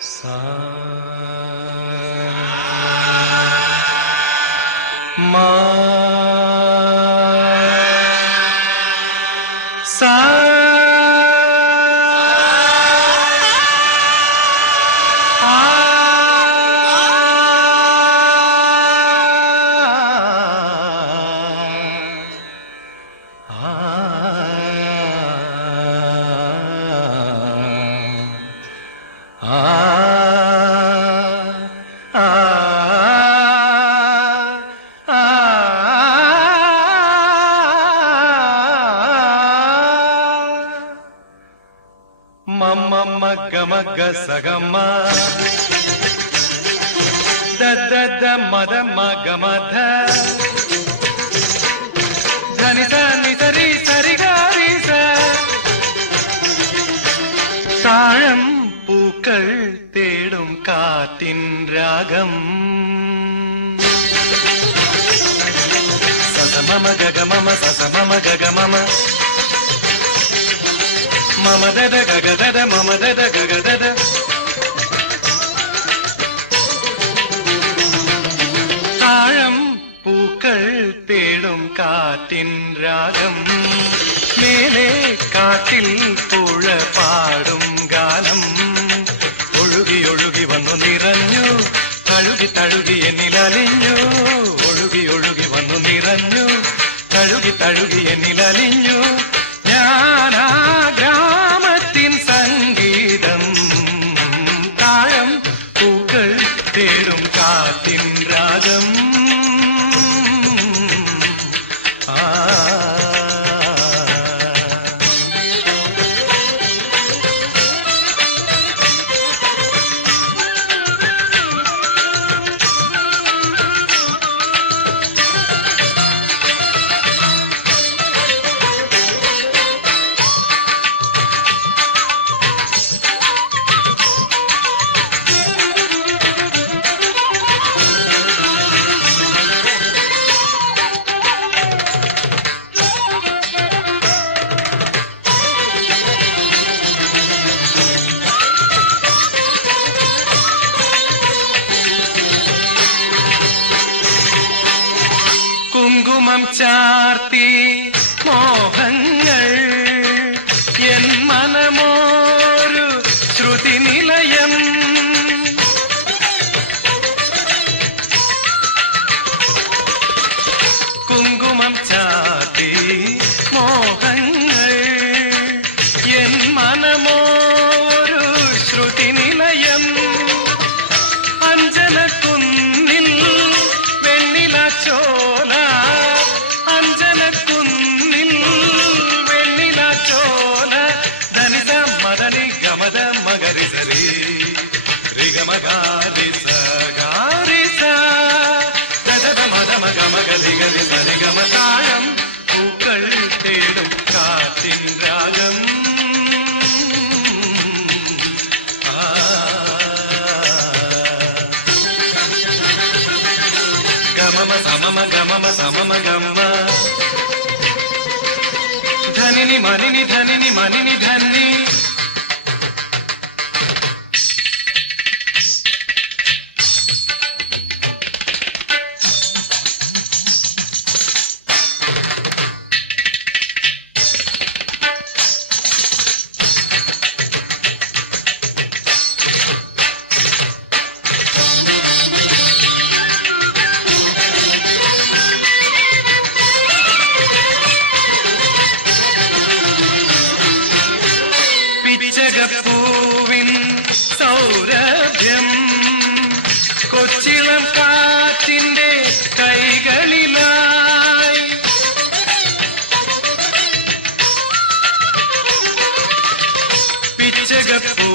सा मा सा మమ్మమ్మ గమగ సగమ్మ దద్ద మద మగమధ ராகம் சசமம ககமம சசமம ககமம. மம தத ககதத மம தத ககதத தாழம் பூக்கள் தேடும் காற்றின் ராகம். மேலே காட்டில் தோழ பாடும் തഴുകി തഴുകി എന്നിലലിഞ്ഞു ഒഴുകി ഒഴുകി വന്നു നിറഞ്ഞു. തഴുകി തഴുകി എന്നിലലിഞ്ഞു ചാർത്തി മോഹങ്ങൾ Mama നാഗഭൂവിൻ സൗരഭ്യം. കൊച്ചിളം കാറ്റിന്റെ കൈകളിലായി. പിച്ചകപ്പൂ